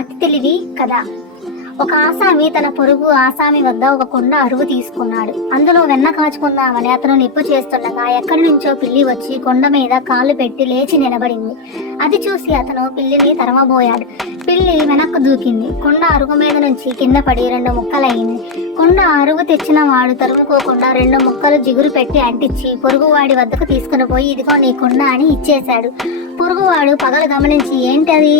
అతి తెలివి కదా. ఒక ఆసామి తన పొరుగు ఆసామి వద్ద ఒక కొండ అరువు తీసుకున్నాడు. అందులో వెన్న కాచుకుందామని అతను నిప్పు చేస్తుండగా ఎక్కడి నుంచో పిల్లి వచ్చి కొండ మీద కాలు పెట్టి లేచి నిలబడింది. అది చూసి అతను పిల్లిని తరమబోయాడు. పిల్లి వెనక్కు దూకింది. కొండ అరుగు మీద నుంచి కింద పడి 2 ముక్కలయ్యింది. కొండ అరుగు తెచ్చిన వాడు తరుముకోకుండా 2 ముక్కలు జిగురు పెట్టి అంటించి పొరుగువాడి వద్దకు తీసుకుని పోయి ఇదిగో నీ కొండ అని ఇచ్చేశాడు. పొరుగువాడు పగలు గమనించి ఏంటి అది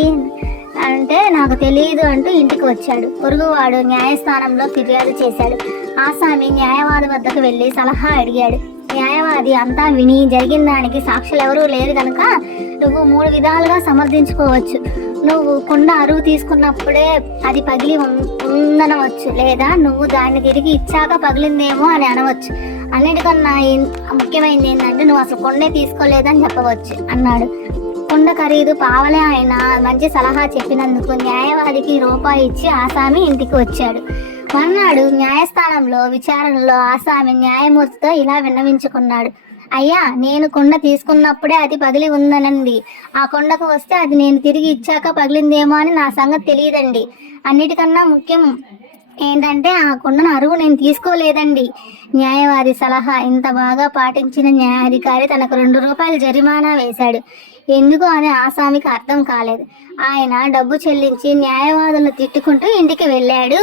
అంటే నాకు తెలియదు అంటూ ఇంటికి వచ్చాడు. పొరుగువాడు న్యాయస్థానంలో ఫిర్యాదు చేశాడు. ఆసామి న్యాయవాది వద్దకు వెళ్ళి సలహా అడిగాడు. న్యాయవాది అంతా విని జరిగిన దానికి సాక్షులు ఎవరూ లేరు కనుక నువ్వు 3 విధాలుగా సమర్థించుకోవచ్చు. నువ్వు కొండ అరువు తీసుకున్నప్పుడే అది పగిలి ఉందనవచ్చు, లేదా నువ్వు దాన్ని తిరిగి ఇచ్చాక పగిలిందేమో అని అనవచ్చు. అన్నిటికన్నా ముఖ్యమైనది ఏంటంటే నువ్వు అసలు కొండే తీసుకోలేదని చెప్పవచ్చు అన్నాడు. కొండ ఖరీదు పావలే అయినా మంచి సలహా చెప్పినందుకు న్యాయవాదికి రూపాయి ఇచ్చి ఆసామి ఇంటికి వచ్చాడు. మర్నాడు న్యాయస్థానంలో విచారణలో ఆసామి న్యాయమూర్తితో ఇలా విన్నవించుకున్నాడు. అయ్యా, నేను కొండ తీసుకున్నప్పుడే అది పగిలి ఉందనండి. ఆ కొండకు వస్తే అది నేను తిరిగి ఇచ్చాక పగిలిందేమో అని నా సంగతి తెలియదండి. అన్నిటికన్నా ముఖ్యం ఏంటంటే ఆ కొండను అరువు నేను తీసుకోలేదండి. న్యాయవాది సలహా ఇంత బాగా పాటించిన న్యాయాధికారి తనకు 2 రూపాయలు జరిమానా వేశాడు. ఎందుకు అని ఆసామికి అర్థం కాలేదు. ఆయన డబ్బు చెల్లించి న్యాయవాదులను తిట్టుకుంటూ ఇంటికి వెళ్ళాడు.